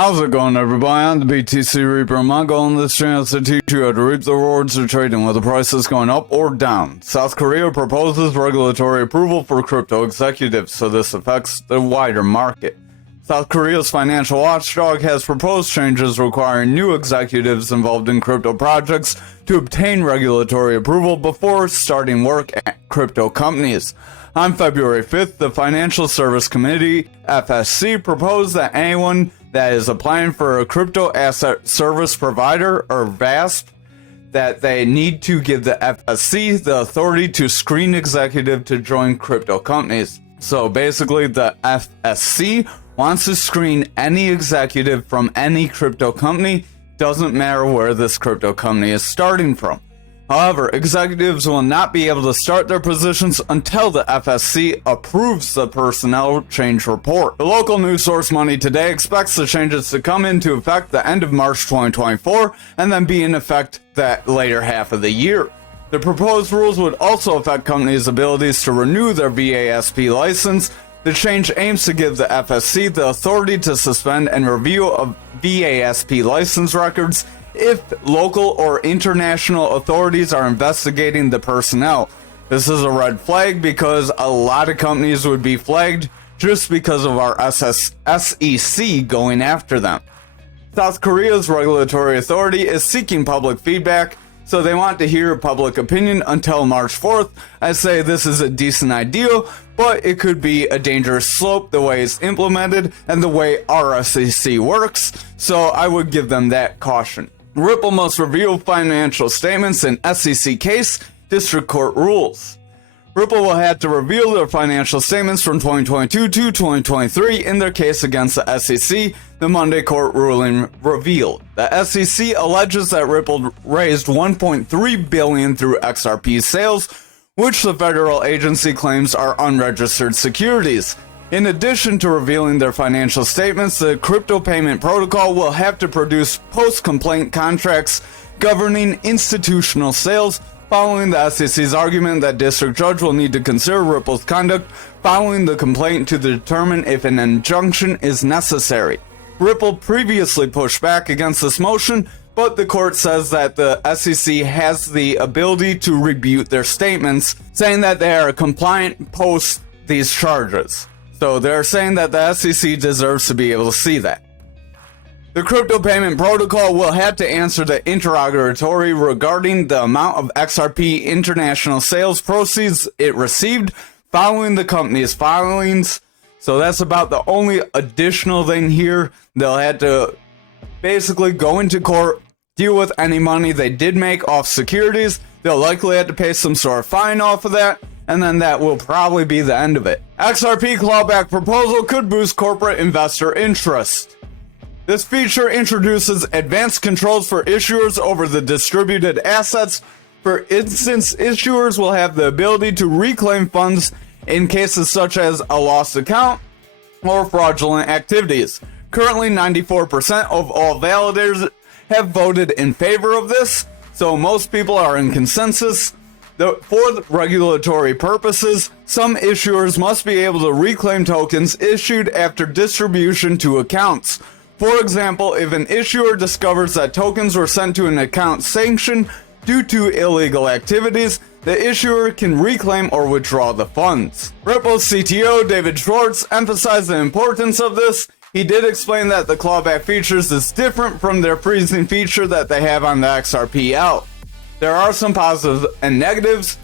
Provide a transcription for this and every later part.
How's it going, everybody? I'm the BTC Reaper. My goal on this channel is to teach you how to reap the rewards of trading with the prices going up or down. South Korea proposes regulatory approval for crypto executives, so this affects the wider market. South Korea's financial watchdog has proposed changes requiring new executives involved in crypto projects to obtain regulatory approval before starting work at crypto companies. On February 5th, the Financial Service Committee, FSC, proposed that anyone that is applying for a crypto asset service provider, or VASP, that they need to give the FSC the authority to screen executive to join crypto companies. So basically, the FSC wants to screen any executive from any crypto company, doesn't matter where this crypto company is starting from. However, executives will not be able to start their positions until the FSC approves the personnel change report. The local news source Money Today expects the changes to come into effect the end of March 2024 and then be in effect that later half of the year. The proposed rules would also affect companies' abilities to renew their VASP license. The change aims to give the FSC the authority to suspend and review of VASP license records if local or international authorities are investigating the personnel. This is a red flag because a lot of companies would be flagged just because of our SEC going after them. South Korea's regulatory authority is seeking public feedback, so they want to hear public opinion until March 4th. I say this is a decent idea, but it could be a dangerous slope the way it's implemented and the way our SEC works, so I would give them that caution. Ripple must reveal financial statements in SEC case, District Court rules. Ripple will have to reveal their financial statements from 2022 to 2023 in their case against the SEC, the Monday court ruling revealed. The SEC alleges that Ripple raised $1.3 billion through XRP sales, which the federal agency claims are unregistered securities. In addition to revealing their financial statements, the crypto payment protocol will have to produce post-complaint contracts governing institutional sales, following the SEC's argument that district judge will need to consider Ripple's conduct following the complaint to determine if an injunction is necessary. Ripple previously pushed back against this motion, but the court says that the SEC has the ability to rebut their statements, saying that they are compliant post these charges. So they're saying that the SEC deserves to be able to see that. The crypto payment protocol will have to answer the interrogatory regarding the amount of XRP international sales proceeds it received following the company's filings. So that's about the only additional thing here. They'll have to basically go into court, deal with any money they did make off securities. They'll likely have to pay some sort of fine off of that, and then that will probably be the end of it. XRP clawback proposal could boost corporate investor interest. This feature introduces advanced controls for issuers over the distributed assets. For instance, issuers will have the ability to reclaim funds in cases such as a lost account or fraudulent activities. Currently, 94% of all validators have voted in favor of this, so most people are in consensus. For regulatory purposes, some issuers must be able to reclaim tokens issued after distribution to accounts. For example, if an issuer discovers that tokens were sent to an account sanctioned due to illegal activities, the issuer can reclaim or withdraw the funds. Ripple's CTO, David Schwartz, emphasized the importance of this. He did explain that the clawback features is different from their freezing feature that they have on the XRP out. There are some positives and negatives.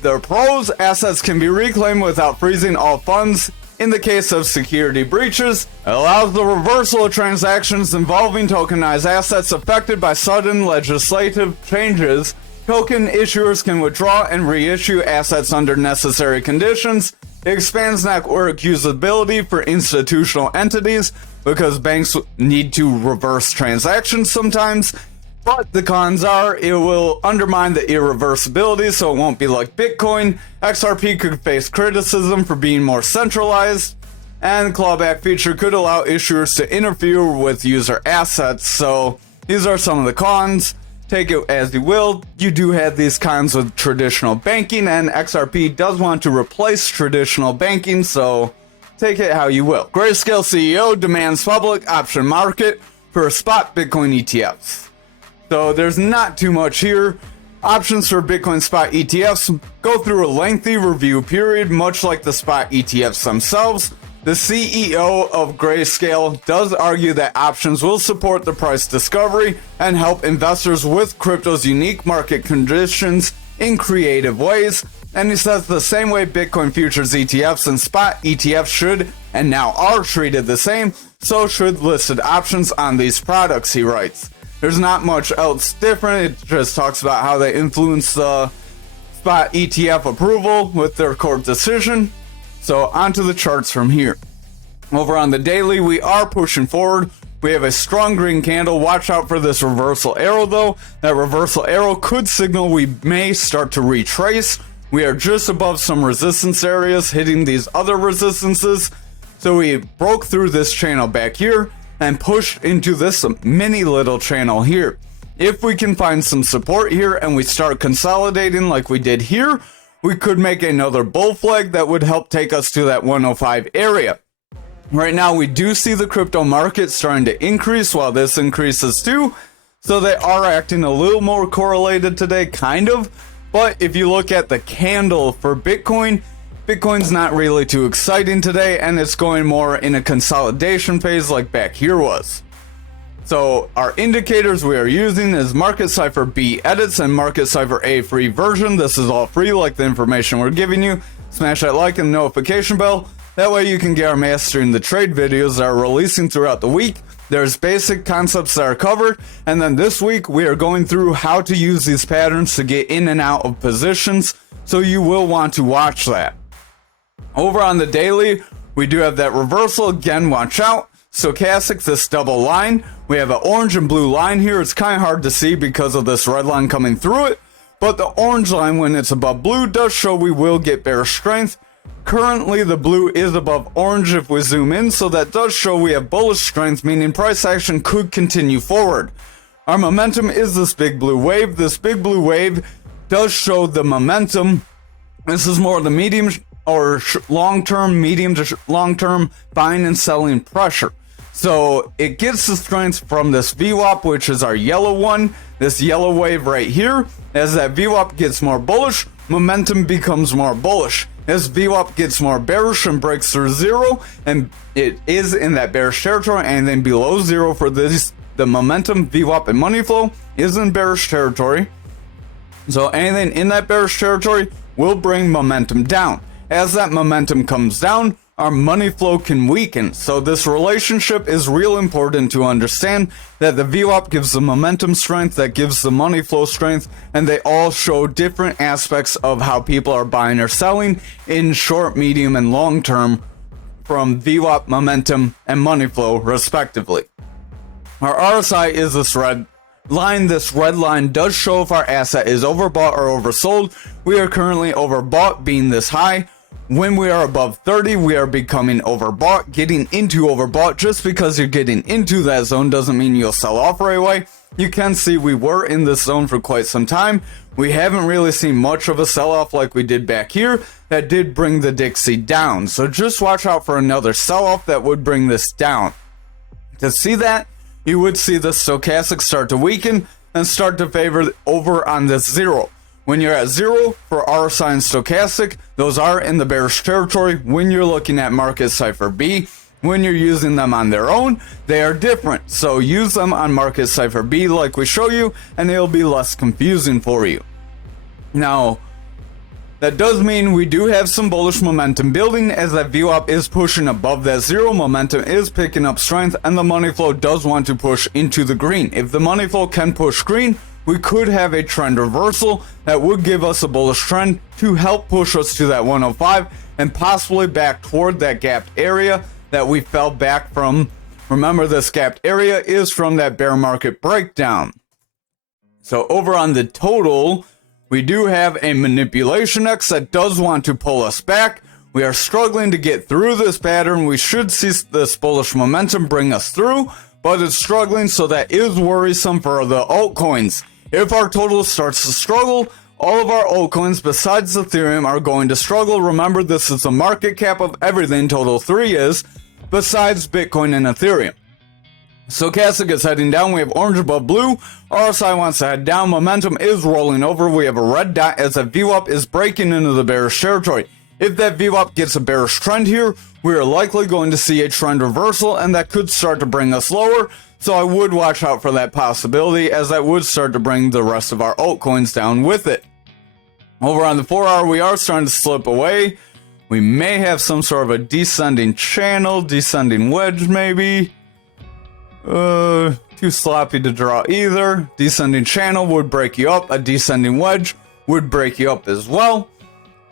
The pros, assets can be reclaimed without freezing all funds. In the case of security breaches, it allows the reversal of transactions involving tokenized assets affected by sudden legislative changes. Token issuers can withdraw and reissue assets under necessary conditions. It expands network usability for institutional entities because banks need to reverse transactions sometimes. But the cons are, it will undermine the irreversibility, so it won't be like Bitcoin. XRP could face criticism for being more centralized, and the clawback feature could allow issuers to interfere with user assets. So these are some of the cons. Take it as you will. You do have these cons with traditional banking, and XRP does want to replace traditional banking, so take it how you will. Grayscale CEO demands public option market for spot Bitcoin ETFs. So there's not too much here. Options for Bitcoin spot ETFs go through a lengthy review period, much like the spot ETFs themselves. The CEO of Grayscale does argue that options will support the price discovery and help investors with crypto's unique market conditions in creative ways. And he says the same way Bitcoin futures ETFs and spot ETFs should and now are treated the same, so should listed options on these products, he writes. There's not much else different. It just talks about how they influence the spot ETF approval with their court decision. So onto the charts from here. Over on the daily, we are pushing forward. We have a strong green candle. Watch out for this reversal arrow though. That reversal arrow could signal we may start to retrace. We are just above some resistance areas, hitting these other resistances. So we broke through this channel back here and pushed into this mini little channel here. If we can find some support here and we start consolidating like we did here, we could make another bull flag that would help take us to that 105 area. Right now we do see the crypto market starting to increase while this increases too. So they are acting a little more correlated today, kind of. But if you look at the candle for Bitcoin, Bitcoin's not really too exciting today, and it's going more in a consolidation phase like back here was. So our indicators we are using is Market Cipher B edits and Market Cipher A free version. This is all free like the information we're giving you. Smash that like and notification bell. That way you can get our mastering the trade videos that are releasing throughout the week. There's basic concepts that are covered, and then this week we are going through how to use these patterns to get in and out of positions, so you will want to watch that. Over on the daily, we do have that reversal. Again, watch out. Stochastic, this double line. We have an orange and blue line here. It's kind of hard to see because of this red line coming through it, but the orange line, when it's above blue, does show we will get bearish strength. Currently, the blue is above orange if we zoom in, so that does show we have bullish strength, meaning price action could continue forward. Our momentum is this big blue wave. This big blue wave does show the momentum. This is more the medium or long-term, medium to long-term buying and selling pressure. So it gets the strength from this VWAP, which is our yellow one, this yellow wave right here. As that VWAP gets more bullish, momentum becomes more bullish. As VWAP gets more bearish and breaks through zero, and it is in that bearish territory, and then below zero for this, the momentum, VWAP, and money flow is in bearish territory. So anything in that bearish territory will bring momentum down. As that momentum comes down, our money flow can weaken. So this relationship is real important to understand, that the VWAP gives the momentum strength, that gives the money flow strength, and they all show different aspects of how people are buying or selling in short, medium, and long term from VWAP, momentum, and money flow respectively. Our RSI is this red line. This red line does show if our asset is overbought or oversold. We are currently overbought, being this high. When we are above 30, we are becoming overbought. Getting into overbought, just because you're getting into that zone doesn't mean you'll sell off right away. You can see we were in this zone for quite some time. We haven't really seen much of a sell-off like we did back here. That did bring the Dixie down. So just watch out for another sell-off that would bring this down. To see that, you would see the stochastic start to weaken and start to favor over on this zero. When you're at zero for RSI and stochastic, those are in the bearish territory. When you're looking at Market Cipher B, when you're using them on their own, they are different. So use them on Market Cipher B like we show you, and it'll be less confusing for you. Now, that does mean we do have some bullish momentum building, as that VWAP is pushing above that zero. Momentum is picking up strength, and the money flow does want to push into the green. If the money flow can push green, we could have a trend reversal that would give us a bullish trend to help push us to that 105 and possibly back toward that gapped area that we fell back from. Remember, this gapped area is from that bear market breakdown. So over on the total, we do have a manipulation X that does want to pull us back. We are struggling to get through this pattern. We should see this bullish momentum bring us through, but it's struggling, so that is worrisome for the altcoins. If our total starts to struggle, all of our altcoins besides Ethereum are going to struggle. Remember, this is the market cap of everything, total 3 is, besides Bitcoin and Ethereum. Stochastic is heading down, we have orange above blue, RSI wants to head down, momentum is rolling over, we have a red dot as a VWAP is breaking into the bearish territory. If that VWAP gets a bearish trend here, we are likely going to see a trend reversal, and that could start to bring us lower, so I would watch out for that possibility, as that would start to bring the rest of our altcoins down with it. Over on the 4 hour, we are starting to slip away. We may have some sort of a descending channel, descending wedge maybe. Too sloppy to draw either. Descending channel would break you up. A descending wedge would break you up as well.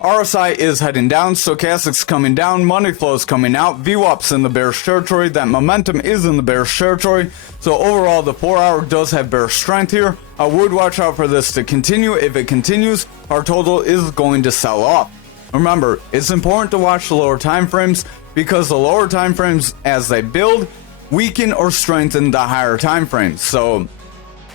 RSI is heading down. Stochastic's coming down. Money flow's coming out. VWAP's in the bearish territory. That momentum is in the bearish territory. So overall, the 4 hour does have bearish strength here. I would watch out for this to continue. If it continues, our total is going to sell off. Remember, it's important to watch the lower time frames, because the lower time frames, as they build, weaken or strengthen the higher time frames. So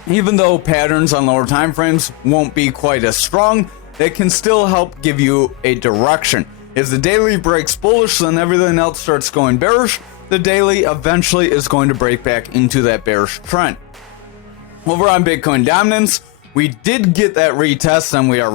even though patterns on lower time frames won't be quite as strong, they can still help give you a direction. If the daily breaks bullish, then everything else starts going bearish. The daily eventually is going to break back into that bearish trend. Over on Bitcoin dominance, we did get that retest and we are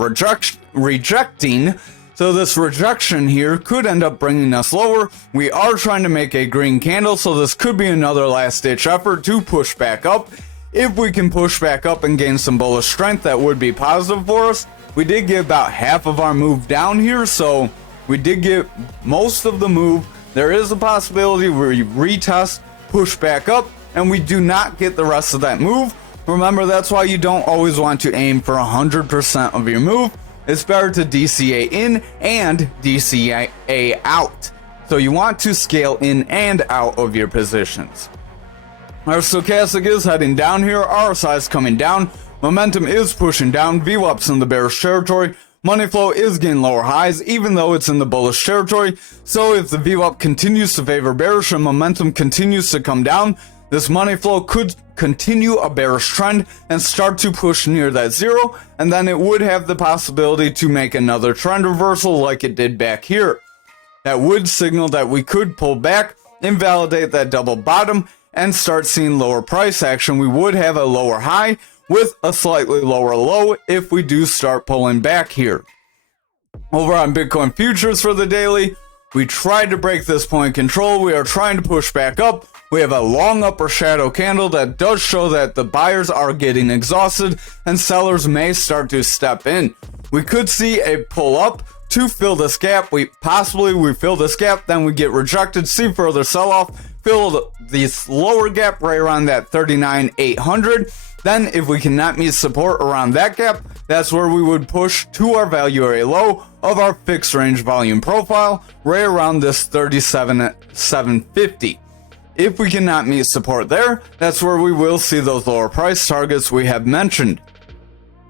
rejecting. So this rejection here could end up bringing us lower. We are trying to make a green candle, so this could be another last-ditch effort to push back up. If we can push back up and gain some bullish strength, that would be positive for us. We did get about half of our move down here, so we did get most of the move. There is a possibility we retest, push back up, and we do not get the rest of that move. Remember, that's why you don't always want to aim for 100% of your move. It's better to DCA in and DCA out. So you want to scale in and out of your positions. Our stochastic is heading down here. RSI is coming down. Momentum is pushing down. VWAP's in the bearish territory. Money flow is getting lower highs, even though it's in the bullish territory. So if the VWAP continues to favor bearish and momentum continues to come down, this money flow could continue a bearish trend and start to push near that zero, and then it would have the possibility to make another trend reversal like it did back here. That would signal that we could pull back, invalidate that double bottom, and start seeing lower price action. We would have a lower high with a slightly lower low if we do start pulling back here. Over on Bitcoin futures for the daily, we tried to break this point control. We are trying to push back up. We have a long upper shadow candle that does show that the buyers are getting exhausted and sellers may start to step in. We could see a pull up to fill this gap. We fill this gap, then we get rejected, see further sell off, fill this lower gap right around that 39,800. Then if we cannot meet support around that gap, that's where we would push to our value area low of our fixed range volume profile right around this 37,750. If we cannot meet support there, that's where we will see those lower price targets we have mentioned.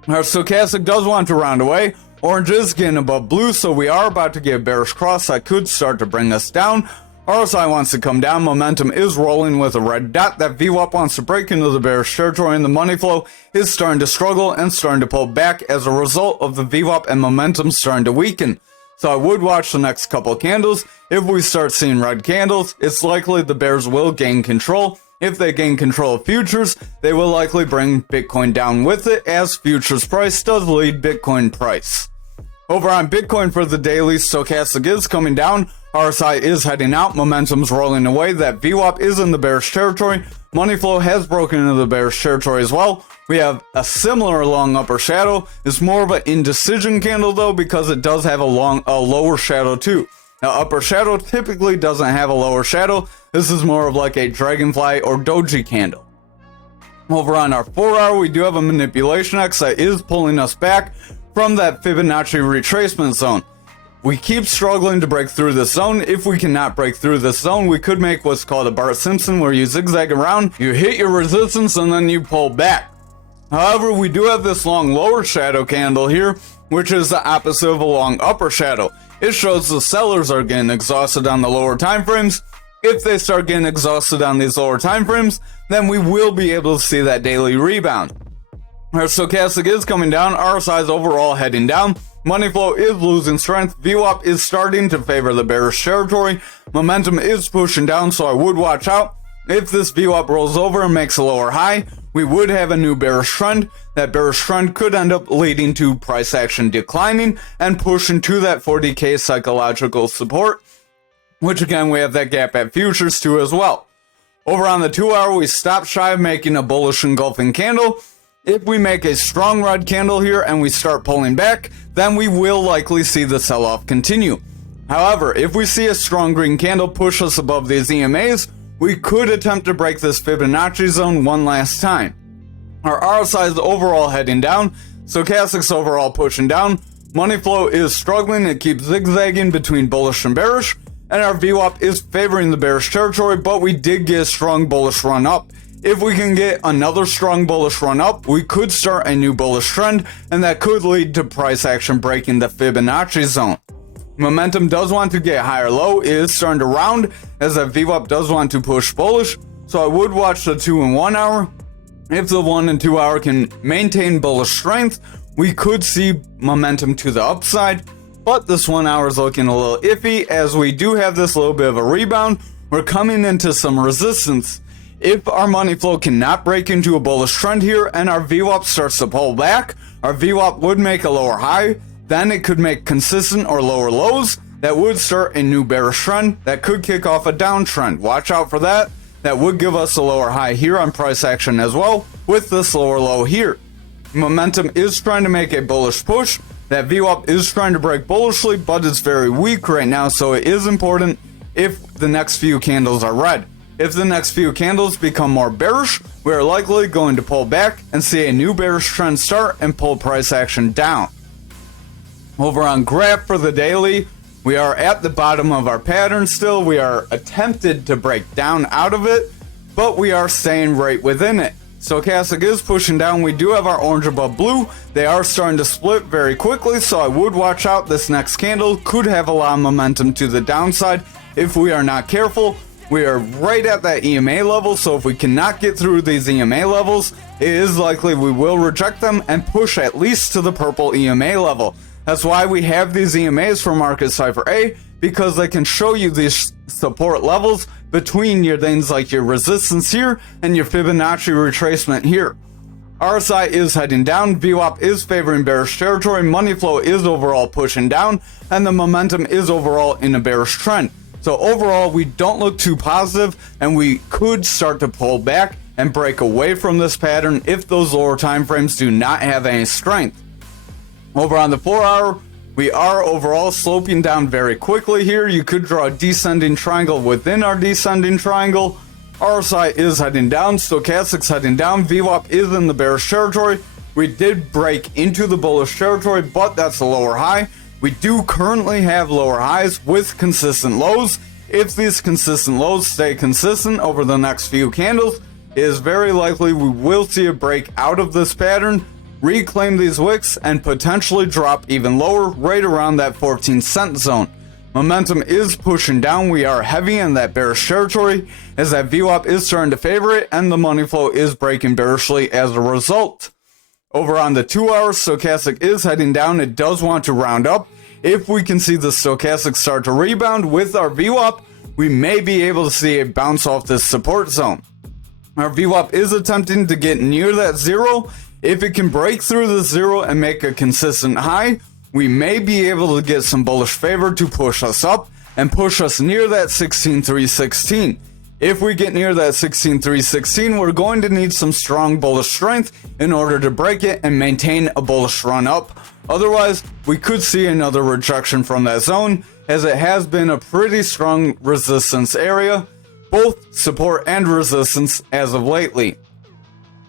Our stochastic does want to round away. Orange is getting above blue, so we are about to get a bearish cross that could start to bring us down. RSI wants to come down. Momentum is rolling with a red dot. That VWAP wants to break into the bearish territory, and the money flow is starting to struggle and starting to pull back as a result of the VWAP and momentum starting to weaken. So I would watch the next couple of candles. If we start seeing red candles, it's likely the bears will gain control. If they gain control of futures, they will likely bring Bitcoin down with it, as futures price does lead Bitcoin price. Over on Bitcoin for the daily, stochastic is coming down. RSI is heading out. Momentum's rolling away. That VWAP is in the bearish territory. Money flow has broken into the bearish territory as well. We have a similar long upper shadow. It's more of an indecision candle though, because it does have a lower shadow too. Now upper shadow typically doesn't have a lower shadow. This is more of like a dragonfly or doji candle. Over on our 4 hour, we do have a manipulation X that is pulling us back from that Fibonacci retracement zone. We keep struggling to break through this zone. If we cannot break through this zone, we could make what's called a Bart Simpson, where you zigzag around, you hit your resistance, and then you pull back. However, we do have this long lower shadow candle here, which is the opposite of a long upper shadow. It shows the sellers are getting exhausted on the lower time frames. If they start getting exhausted on these lower time frames, then we will be able to see that daily rebound. Our stochastic is coming down, RSI is overall heading down, money flow is losing strength, VWAP is starting to favor the bearish territory, momentum is pushing down, so I would watch out. If this VWAP rolls over and makes a lower high, we would have a new bearish trend. That bearish trend could end up leading to price action declining and pushing to that 40K psychological support, which again we have that gap at futures too as well. Over on the 2 hour, we stopped shy of making a bullish engulfing candle. If we make a strong red candle here and we start pulling back, then we will likely see the sell-off continue. However, if we see a strong green candle push us above these EMAs, we could attempt to break this Fibonacci zone one last time. Our RSI is overall heading down, stochastic's overall pushing down, money flow is struggling, it keeps zigzagging between bullish and bearish, and our VWAP is favoring the bearish territory, but we did get a strong bullish run up. If we can get another strong bullish run up, we could start a new bullish trend, and that could lead to price action breaking the Fibonacci zone. Momentum does want to get higher low, it is starting to round, as that VWAP does want to push bullish, so I would watch the 2 and 1 hour. If the 1 and 2 hour can maintain bullish strength, we could see momentum to the upside, but this 1 hour is looking a little iffy, as we do have this little bit of a rebound. We're coming into some resistance. If our money flow cannot break into a bullish trend here and our VWAP starts to pull back, our VWAP would make a lower high, then it could make consistent or lower lows. That would start a new bearish trend that could kick off a downtrend. Watch out for that. That would give us a lower high here on price action as well, with this lower low here. Momentum is trying to make a bullish push. That VWAP is trying to break bullishly, but it's very weak right now, so it is important if the next few candles are red. If the next few candles become more bearish, we are likely going to pull back and see a new bearish trend start and pull price action down. Over on graph for the daily, we are at the bottom of our pattern still. We are attempted to break down out of it, but we are staying right within it. Stochastic is pushing down. We do have our orange above blue. They are starting to split very quickly, so I would watch out. This next candle could have a lot of momentum to the downside if we are not careful. We are right at that EMA level, so if we cannot get through these EMA levels, it is likely we will reject them and push at least to the purple EMA level. That's why we have these EMAs for Market Cipher A, because they can show you these support levels between your things like your resistance here and your Fibonacci retracement here. RSI is heading down, VWAP is favoring bearish territory, money flow is overall pushing down, and the momentum is overall in a bearish trend. So overall, we don't look too positive, and we could start to pull back and break away from this pattern if those lower time frames do not have any strength. Over on the 4 hour, we are overall sloping down very quickly here. You could draw a descending triangle within our descending triangle. RSI is heading down, stochastic's heading down, VWAP is in the bearish territory. We did break into the bullish territory, but that's a lower high. We do currently have lower highs with consistent lows. If these consistent lows stay consistent over the next few candles, it is very likely we will see a break out of this pattern, reclaim these wicks, and potentially drop even lower right around that 14-cent zone. Momentum is pushing down. We are heavy in that bearish territory as that VWAP is starting to favor it, and the money flow is breaking bearishly as a result. Over on the 2 hour, stochastic is heading down. It does want to round up. If we can see the stochastic start to rebound with our VWAP, we may be able to see a bounce off this support zone. Our VWAP is attempting to get near that zero. If it can break through the zero and make a consistent high, we may be able to get some bullish favor to push us up and push us near that 16,316. If we get near that 16,316, we're going to need some strong bullish strength in order to break it and maintain a bullish run up. Otherwise, we could see another rejection from that zone, as it has been a pretty strong resistance area, both support and resistance as of lately.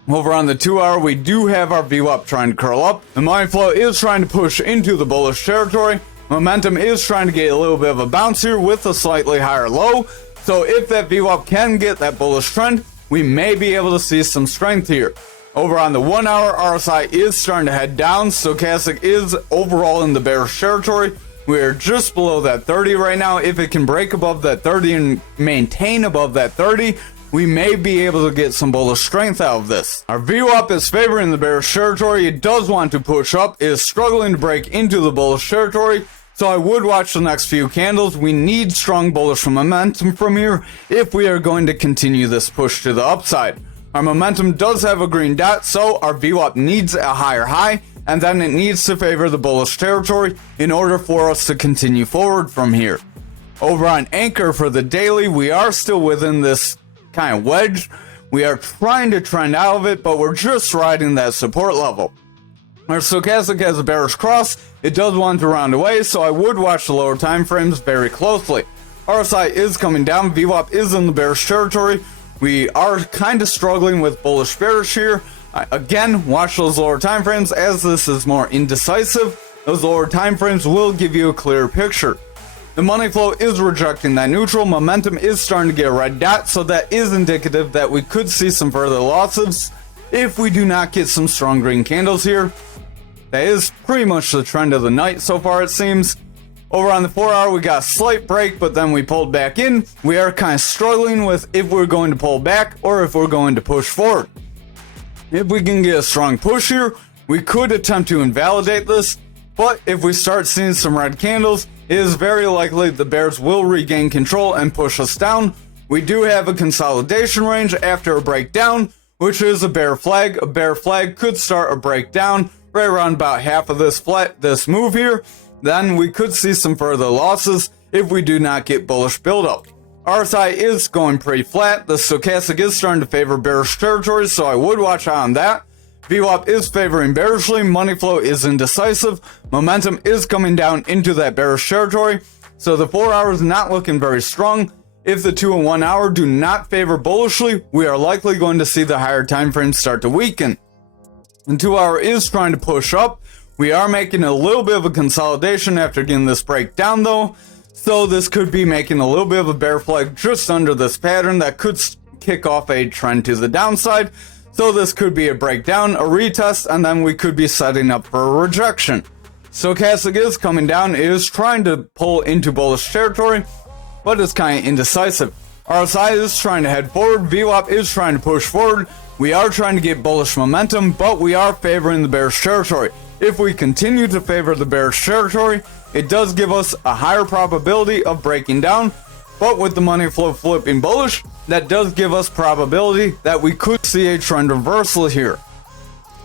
Over on the 2 hour, we do have our VWAP trying to curl up. The money flow is trying to push into the bullish territory. Momentum is trying to get a little bit of a bounce here with a slightly higher low. So if that VWAP can get that bullish trend, we may be able to see some strength here. Over on the 1 hour, RSI is starting to head down. Stochastic is overall in the bearish territory. We are just below that 30 right now. If it can break above that 30 and maintain above that 30, we may be able to get some bullish strength out of this. Our VWAP is favoring the bearish territory. It does want to push up, it is struggling to break into the bullish territory, so I would watch the next few candles. We need strong bullish momentum from here if we are going to continue this push to the upside. Our momentum does have a green dot, so our VWAP needs a higher high, and then it needs to favor the bullish territory in order for us to continue forward from here. Over on Ankr for the daily, we are still within this kind of wedge. We are trying to trend out of it, but we're just riding that support level. Our stochastic has a bearish cross. It does want to round away, so I would watch the lower time frames very closely. RSI is coming down, VWAP is in the bearish territory. We are kind of struggling with bullish bearish here. Again, watch those lower time frames as this is more indecisive. Those lower time frames will give you a clearer picture. The money flow is rejecting that neutral. Momentum is starting to get a red dot, so that is indicative that we could see some further losses if we do not get some strong green candles here. That is pretty much the trend of the night so far, it seems. Over on the 4 hour, we got a slight break, but then we pulled back in. We are kind of struggling with if we're going to pull back or if we're going to push forward. If we can get a strong push here, we could attempt to invalidate this, but if we start seeing some red candles, it is very likely the bears will regain control and push us down. We do have a consolidation range after a breakdown, which is a bear flag. A bear flag could start a breakdown right around about half of this move here. Then we could see some further losses if we do not get bullish buildup. RSI is going pretty flat. The stochastic is starting to favor bearish territory, so I would watch out on that. VWAP is favoring bearishly. Money flow is indecisive. Momentum is coming down into that bearish territory, so the 4 hour is not looking very strong. If the 2 and 1 hour do not favor bullishly, we are likely going to see the higher time frames start to weaken. The 2 hour is trying to push up. We are making a little bit of a consolidation after getting this breakdown though, so this could be making a little bit of a bear flag just under this pattern that could kick off a trend to the downside. So this could be a breakdown, a retest, and then we could be setting up for a rejection. Stochastic is coming down, it is trying to pull into bullish territory, but it's kind of indecisive. RSI is trying to head forward, VWAP is trying to push forward. We are trying to get bullish momentum, but we are favoring the bearish territory. If we continue to favor the bearish territory, it does give us a higher probability of breaking down, but with the money flow flipping bullish, that does give us probability that we could see a trend reversal here.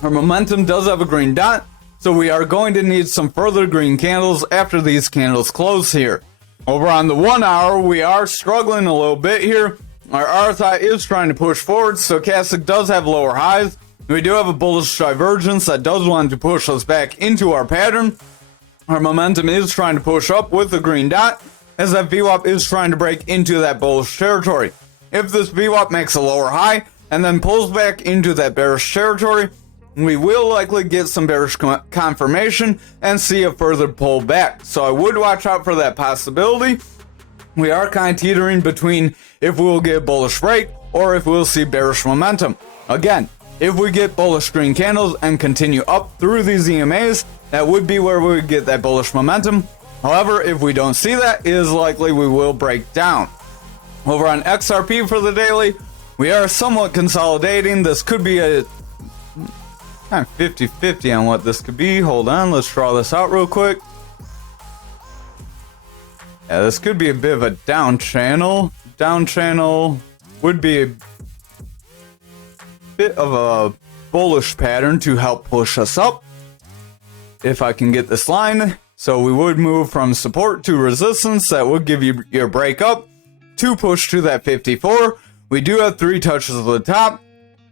Our momentum does have a green dot, so we are going to need some further green candles after these candles close here. Over on the 1 hour, we are struggling a little bit here. Our RSI is trying to push forward. Stochastic does have lower highs. We do have a bullish divergence that does want to push us back into our pattern. Our momentum is trying to push up with the green dot, as that VWAP is trying to break into that bullish territory. If this VWAP makes a lower high and then pulls back into that bearish territory, we will likely get some bearish confirmation and see a further pull back. So I would watch out for that possibility. We are kind of teetering between if we will get a bullish break or if we'll see bearish momentum. Again, if we get bullish green candles and continue up through these EMAs, that would be where we would get that bullish momentum. However, if we don't see that, it is likely we will break down. Over on XRP for the daily, we are somewhat consolidating. This could be a kind of 50-50 on what this could be. Hold on, let's draw this out real quick. Yeah, this could be a bit of a down channel. Down channel would be a bit of a bullish pattern to help push us up. If I can get this line. So we would move from support to resistance. That would give you your break up to push to that 54. We do have 3 touches at the top.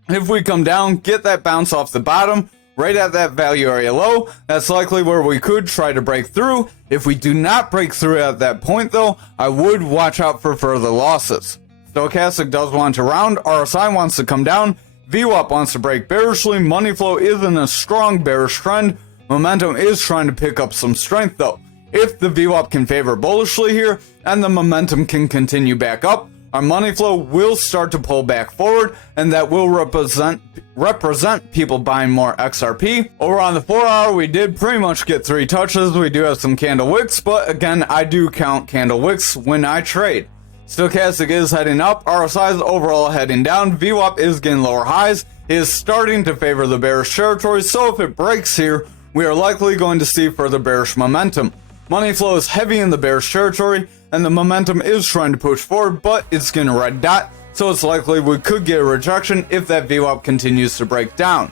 If we come down, get that bounce off the bottom, right at that value area low, that's likely where we could try to break through. If we do not break through at that point though, I would watch out for further losses. Stochastic does want to round, RSI wants to come down, VWAP wants to break bearishly, money flow is in a strong bearish trend, momentum is trying to pick up some strength though. If the VWAP can favor bullishly here, and the momentum can continue back up, our money flow will start to pull back forward, and that will represent people buying more XRP. Over on the 4 hour, we did pretty much get 3 touches. We do have some candle wicks, but again, I do count candle wicks when I trade. Stochastic is heading up, RSI is overall heading down, VWAP is getting lower highs, it is starting to favor the bearish territory, so if it breaks here, we are likely going to see further bearish momentum. Money flow is heavy in the bearish territory, and the momentum is trying to push forward, but it's getting a red dot, so it's likely we could get a rejection if that VWAP continues to break down.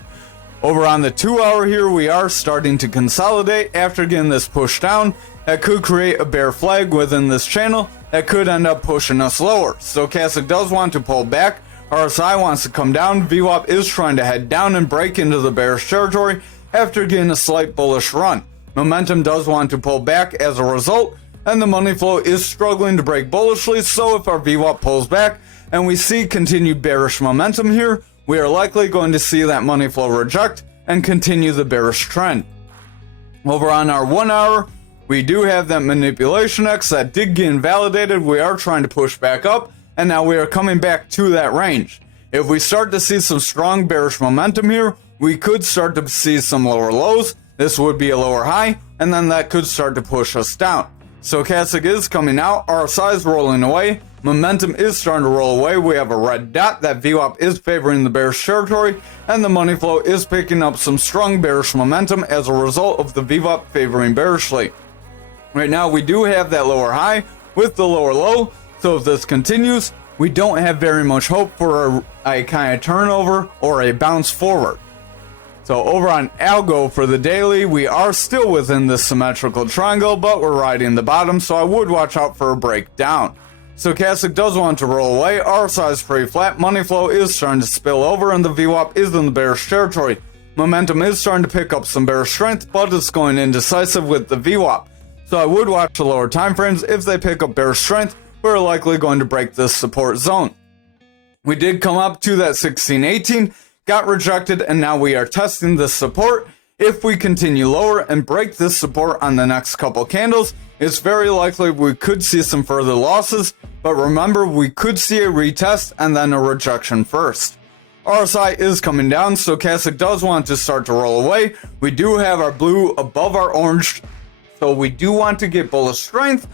Over on the 2 hour here, we are starting to consolidate after getting this push down. That could create a bear flag within this channel that could end up pushing us lower. Stochastic does want to pull back, RSI wants to come down, VWAP is trying to head down and break into the bearish territory after getting a slight bullish run. Momentum does want to pull back as a result, and the money flow is struggling to break bullishly, so if our VWAP pulls back and we see continued bearish momentum here, we are likely going to see that money flow reject and continue the bearish trend. Over on our 1 hour, we do have that manipulation X that did get invalidated. We are trying to push back up, and now we are coming back to that range. If we start to see some strong bearish momentum here, we could start to see some lower lows. This would be a lower high, and then that could start to push us down. Stochastic is coming out, RSI is rolling away, momentum is starting to roll away, we have a red dot, that VWAP is favoring the bearish territory, and the money flow is picking up some strong bearish momentum as a result of the VWAP favoring bearishly. Right now we do have that lower high with the lower low, so if this continues, we don't have very much hope for a kind of turnover or a bounce forward. So over on ALGO for the daily, we are still within this symmetrical triangle, but we're riding the bottom, so I would watch out for a breakdown. Stochastic does want to roll away, RSI is pretty flat, money flow is starting to spill over, and the VWAP is in the bearish territory. Momentum is starting to pick up some bearish strength, but it's going indecisive with the VWAP. So I would watch the lower time frames. If they pick up bearish strength, we're likely going to break this support zone. We did come up to that 1618, got rejected, and now we are testing this support. If we continue lower and break this support on the next couple candles, it's very likely we could see some further losses, but remember, we could see a retest and then a rejection first. RSI is coming down, Stochastic does want to start to roll away. We do have our blue above our orange, so we do want to get bullish strength,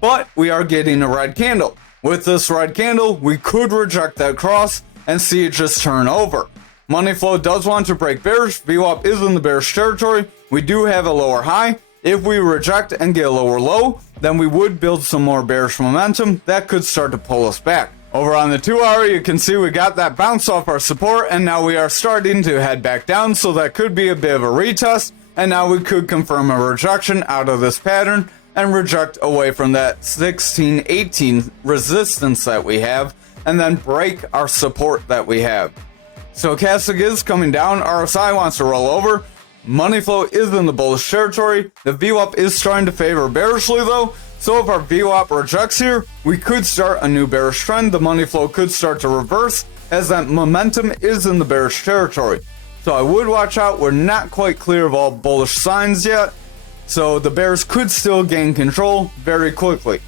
but we are getting a red candle. With this red candle, we could reject that cross and see it just turn over. Money flow does want to break bearish, VWAP is in the bearish territory, we do have a lower high. If we reject and get a lower low, then we would build some more bearish momentum that could start to pull us back. Over on the 2 hour, you can see we got that bounce off our support, and now we are starting to head back down, so that could be a bit of a retest, and now we could confirm a rejection out of this pattern and reject away from that 1618 resistance that we have, and then break our support that we have. Stochastic is coming down, RSI wants to roll over, money flow is in the bullish territory, the VWAP is starting to favor bearishly though, so if our VWAP rejects here, we could start a new bearish trend, the money flow could start to reverse as that momentum is in the bearish territory. So I would watch out, we're not quite clear of all bullish signs yet, so the bears could still gain control very quickly.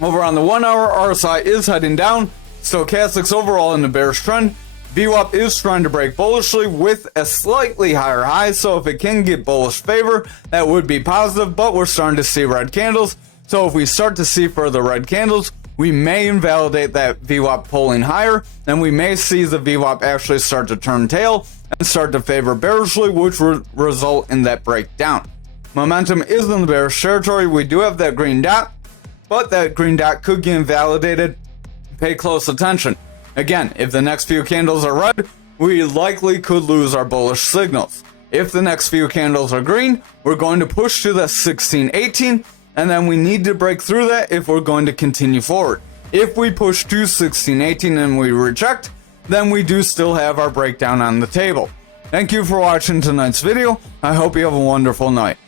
Over on the 1 hour, RSI is heading down, Stochastic's overall in the bearish trend, VWAP is trying to break bullishly with a slightly higher high, so if it can get bullish favor, that would be positive, but we're starting to see red candles, so if we start to see further red candles, we may invalidate that VWAP pulling higher, and we may see the VWAP actually start to turn tail and start to favor bearishly, which would result in that breakdown. Momentum is in the bearish territory, we do have that green dot, but that green dot could get invalidated. Pay close attention. Again, if the next few candles are red, we likely could lose our bullish signals. If the next few candles are green, we're going to push to the 1618, and then we need to break through that if we're going to continue forward. If we push to 1618 and we reject, then we do still have our breakdown on the table. Thank you for watching tonight's video. I hope you have a wonderful night.